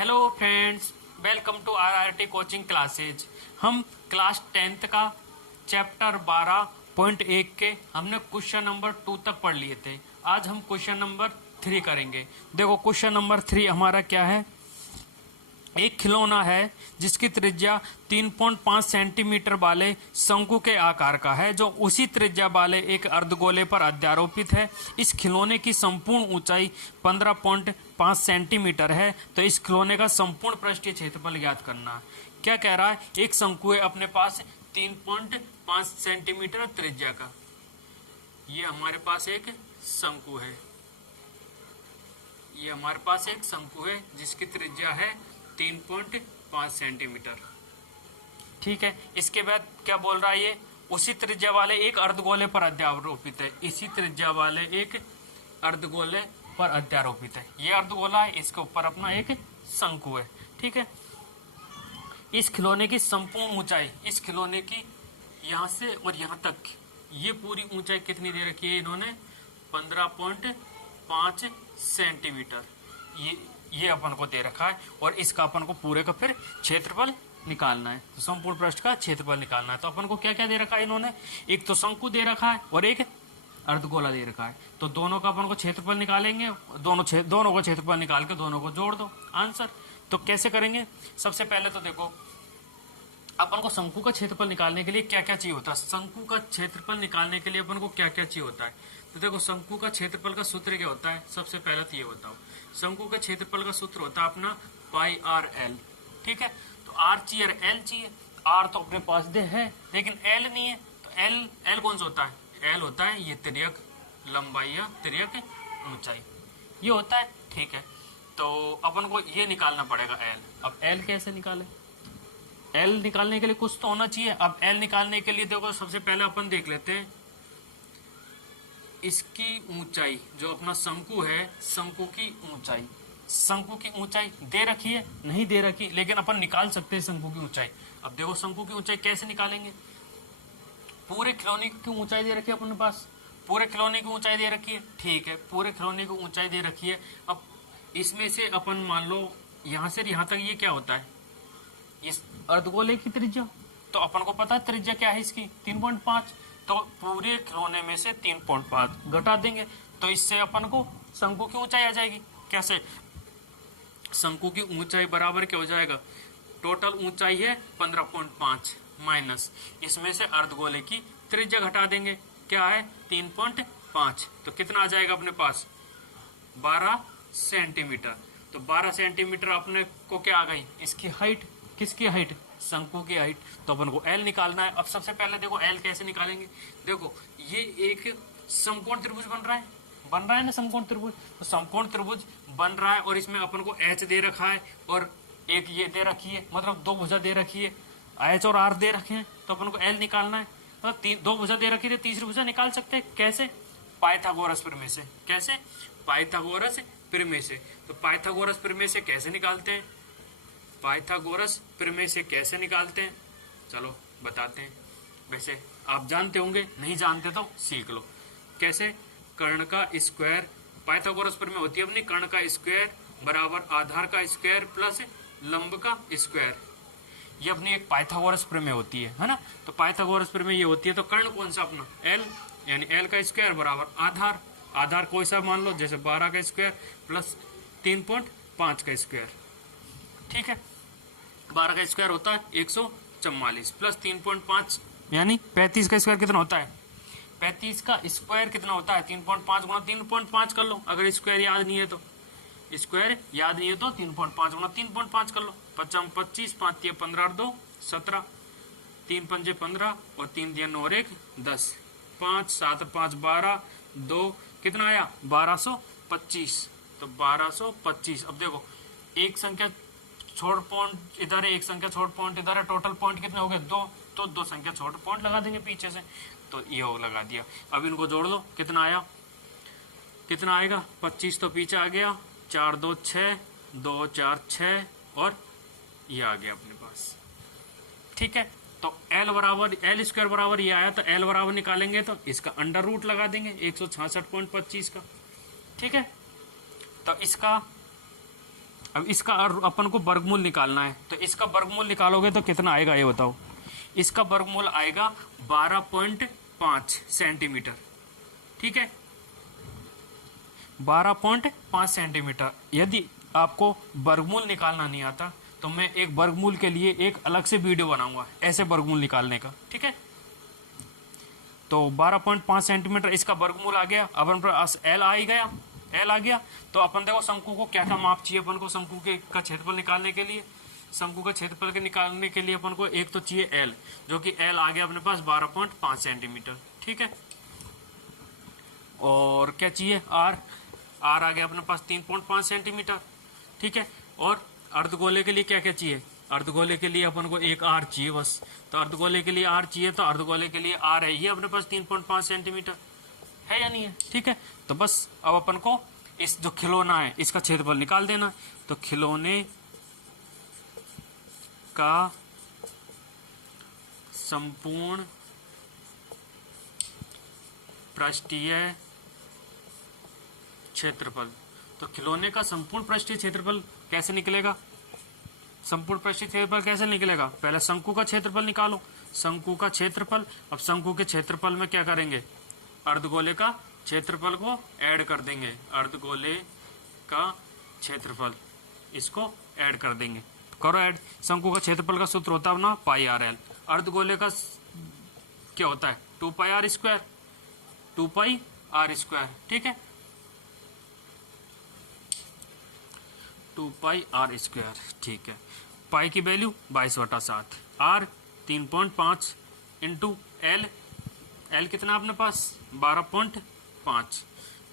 Hello friends, welcome to RRT coaching classes. हम class 10th का chapter 12.1 के हमने क्वेश्चन नंबर 2 तक पढ़ लिए थे। आज हम क्वेश्चन नंबर 3 करेंगे। देखो क्वेश्चन नंबर 3 हमारा क्या है। एक खिलौना है जिसकी त्रिज्या 3.5 सेंटीमीटर वाले शंकु के आकार का है, जो उसी त्रिज्या वाले एक अर्धगोले पर अध्यारोपित है। इस खिलौने की संपूर्ण ऊंचाई 15.5 सेंटीमीटर है। तो इस खिलौने का संपूर्ण पृष्ठीय क्षेत्रफल ज्ञात करना है। क्या कह रहा है, एक शंकु है अपने पास 3.5 सेंटीमीटर त्रिज्या का। ये हमारे पास एक शंकु है, ये हमारे पास एक शंकु है जिसकी त्रिज्या है 3.5 सेंटीमीटर। ठीक है, इसके बाद क्या बोल रहा है, ये उसी त्रिज्या वाले एक अर्धगोले पर अध्यारोपित है। इसी त्रिज्या वाले एक अर्धगोले पर अध्यारोपित है। ये अर्धगोला है, इसके ऊपर अपना एक शंकु है। ठीक है, इस खिलौने की संपूर्ण ऊंचाई, इस खिलौने की यहां से और यहां तक ये पूरी ऊंचाई कितनी दे रखी है इन्होंने, 15.5 सेंटीमीटर। ये अपन को दे रखा है और इसका अपन को पूरे का फिर क्षेत्रफल निकालना है। तो संपूर्ण पृष्ठ का क्षेत्रफल निकालना है। तो अपन को क्या क्या दे रखा है इन्होंने, एक तो शंकु दे रखा है और एक अर्धगोला दे रखा है। तो दोनों का अपन को क्षेत्रफल निकालेंगे, दोनों का क्षेत्रफल निकाल के दोनों को जोड़ दो आंसर। तो कैसे करेंगे, सबसे पहले तो देखो अपन को शंकु का क्षेत्रफल निकालने के लिए क्या क्या चाहिए होता है। शंकु का क्षेत्रफल निकालने के लिए अपन को क्या क्या चाहिए होता है। तो देखो शंकु का क्षेत्रफल का सूत्र क्या होता है, सबसे पहले तो ये बताओ। शंकु के क्षेत्रफल का सूत्र होता है अपना पाई आर एल। ठीक है, तो आर चाहिए और एल चाहिए। आर तो अपने पास दे है लेकिन एल नहीं है। तो एल कौन सा होता है, एल होता है ये तिर्यक लंबाई या तिर्यक ऊंचाई, ये होता है। ठीक है, तो अपन को ये निकालना पड़ेगा एल। अब एल कैसे निकाले, एल निकालने के लिए कुछ तो होना चाहिए। अब एल निकालने के लिए देखो सबसे पहले अपन देख लेते हैं इसकी ऊंचाई, जो अपना शंकु है, शंकु की ऊंचाई। शंकु की ऊंचाई दे रखी है, नहीं दे रखी, लेकिन अपन निकाल सकते हैं शंकु की ऊंचाई। अब देखो शंकु की ऊंचाई कैसे निकालेंगे। पूरे खिलौने की ऊंचाई दे रखी है अपने पास, पूरे खिलौने की ऊंचाई दे रखी है। ठीक है, पूरे खिलौने की ऊंचाई दे रखी है। अब इसमें से अपन मान लो यहां से यहां तक ये क्या होता है, इस अर्धगोले की त्रिज्या। तो अपन को पता है त्रिज्या क्या है इसकी, 3.5। तो पूरे खिलौने में से 3.5 घटा देंगे तो इससे अपन को शंकु की ऊंचाई आ जाएगी। कैसे, शंकु की ऊंचाई बराबर क्या हो जाएगा, टोटल ऊंचाई है 15.5 माइनस इसमें से अर्धगोले की त्रिज्या घटा देंगे, क्या है 3.5। तो कितना आ जाएगा अपने पास, 12 सेंटीमीटर। तो 12 सेंटीमीटर अपने को क्या आ गई, इसकी हाइट। किसकी हाइट, शंकु की हाइट। तो अपन को एल निकालना है। अब सबसे पहले देखो एल कैसे निकालेंगे। देखो ये एक समकोण त्रिभुज बन रहा है ना, समकोण त्रिभुज। तो समकोण त्रिभुज बन रहा है और इसमें अपन को एच दे रखा है और एक ये दे रखी है, मतलब दो भुजा दे रखी है, एच और आर दे रखे हैं। तो अपन को एल निकालना है। तो दो भुजा दे रखी है, तीसरी भुजा निकाल सकते हैं। कैसे, पाइथागोरस प्रमेय से। कैसे, पाइथागोरस प्रमेय से। तो पाइथागोरस प्रमेय से कैसे निकालते हैं, पाइथागोरस प्रमेय से कैसे निकालते हैं, चलो बताते हैं। वैसे आप जानते होंगे, नहीं जानते तो सीख लो। कैसे, कर्ण का स्क्वायर, पाइथागोरस प्रमेय होती है अपनी कर्ण का स्क्वायर बराबर आधार का स्क्वायर प्लस लंब का स्क्वायर। ये अपनी एक पाइथागोरस प्रमेय होती है ना। तो पाइथागोरस प्रमेय ये होती है। तो कर्ण कौन सा अपना एल, यानी एल का स्क्वायर बराबर आधार, आधार कोई सा मान लो, जैसे 12 का स्क्वायर प्लस 3.5 का स्क्वायर। ठीक है, 12 का स्क्वायर होता है 144 प्लस 3.5 यानी 35 का स्क्वायर कितना होता है, 35 का स्क्वायर कितना होता है, 3.5 गुणा 3.5 कर लो। अगर स्क्वायर याद नहीं है तो, स्क्वायर याद नहीं है तो 3.5 गुणा 3.5 कर लो। 55 25, 5 3 15 और 2 17, 3 5 15 और 3 3 9 और 1 10, 5 7 5 12, 2 कितना आया 1225। तो 1225। अब देखो एक संख्या छोड़ पॉइंट इधर है, एक संख्या छोड़ पॉइंट इधर है, टोटल पॉइंट कितने हो गए 2। तो 2 संख्या छोड़ पॉइंट लगा देंगे पीछे से। तो ये हो लगा दिया। अब इनको जोड़ लो, कितना आया, कितना आएगा 25 तो पीछे आ गया, 4 2 6, 2 4 6 और ये आ गया अपने पास। ठीक है, तो एल बराबर एल स्क्वायर बराबर ये आया। तो एल बराबर निकालेंगे तो इसका अंडर रूट लगा देंगे 166.25 का। ठीक है, तो इसका अब इसका अपन को वर्गमूल निकालना है, तो इसका वर्गमूल निकालोगे तो कितना आएगा ये बताओ। इसका वर्गमूल आएगा 12.5 सेंटीमीटर, ठीक है, 12.5 सेंटीमीटर। यदि आपको वर्गमूल निकालना नहीं आता तो मैं एक वर्गमूल के लिए एक अलग से वीडियो बनाऊंगा ऐसे वर्गमूल निकालने का, ठीक है। तो 12.5 सेंटीमीटर इसका वर्गमूल आ गया। अपन पर एल आ ही गया, एल आ गया। तो अपन देखो शंकु को क्या क्या माप चाहिए अपन को, शंकु के का क्षेत्रफल निकालने के लिए। शंकु का क्षेत्रफल के निकालने के लिए अपन को एक तो चाहिए एल, जो कि एल आ गया अपने पास 12.5 सेंटीमीटर, ठीक है। और क्या चाहिए, आर, आर आ गया अपने पास 3.5 सेंटीमीटर, ठीक है। और अर्धगोले के लिए क्या क्या चाहिए, अर्धगोले के लिए अपन को एक आर चाहिए बस। तो अर्धगोले के लिए आर चाहिए, तो अर्धगोले के लिए आर है ये अपने पास 3.5 सेंटीमीटर, है या नहीं है, ठीक है। तो बस अब अपन को इस जो खिलौना है इसका क्षेत्रफल निकाल देना। तो खिलौने का संपूर्ण पृष्ठीय क्षेत्रफल, तो खिलौने का संपूर्ण पृष्ठीय क्षेत्रफल कैसे निकलेगा, संपूर्ण पृष्ठीय क्षेत्रफल कैसे निकलेगा, पहले शंकु का क्षेत्रफल निकालो, शंकु का क्षेत्रफल। अब शंकु के क्षेत्रफल में क्या करेंगे, अर्धगोले का क्षेत्रफल को ऐड कर देंगे, अर्धगोले का क्षेत्रफल इसको ऐड कर देंगे, करो ऐड। शंकु का क्षेत्रफल का सूत्र होता है अपना पाई आर एल, अर्धगोले का क्या होता है 2 pi r square, 2 pi r square, ठीक है, 2 पाई आर स्क्वायर, ठीक है। पाई की value 22/7, r 3.5 into l, l कितना अपने पास 12.5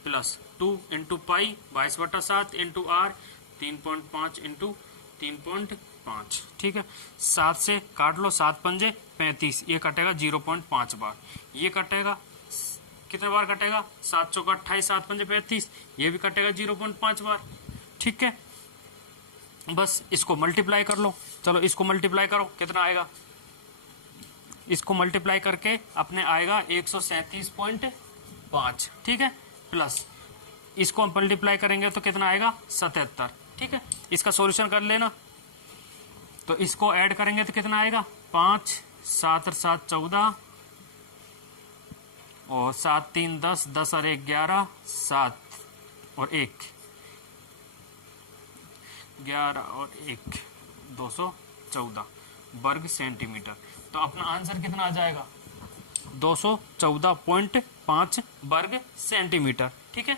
plus 2 into pi 22/7 into r 3.5 into 3.5, ठीक है। 7 से काट लो, 7 पंजे 35, ये कटेगा 0.5 बार, ये कटेगा कितने बार कटेगा, 7 चौका 28, 7 पंजे 35, ये भी कटेगा 0.5 बार, ठीक है। बस इसको मल्टीप्लाई कर लो, चलो इसको मल्टीप्लाई करो, कितना आएगा, इसको मल्टीप्लाई करके अपने आएगा 137.5, ठीक है, प्लस इसको हम मल्टीप्लाई करेंगे तो कितना आएगा 77, ठीक है। इसका सॉल्यूशन कर लेना, तो इसको ऐड करेंगे तो कितना आएगा 5, 7 और 7 14 और 7 3 10, 10 और 1 11, 7 और 1 11 और 1 214 वर्ग सेंटीमीटर। तो अपना आंसर कितना आ जाएगा 214.5 वर्ग सेंटीमीटर, ठीक है।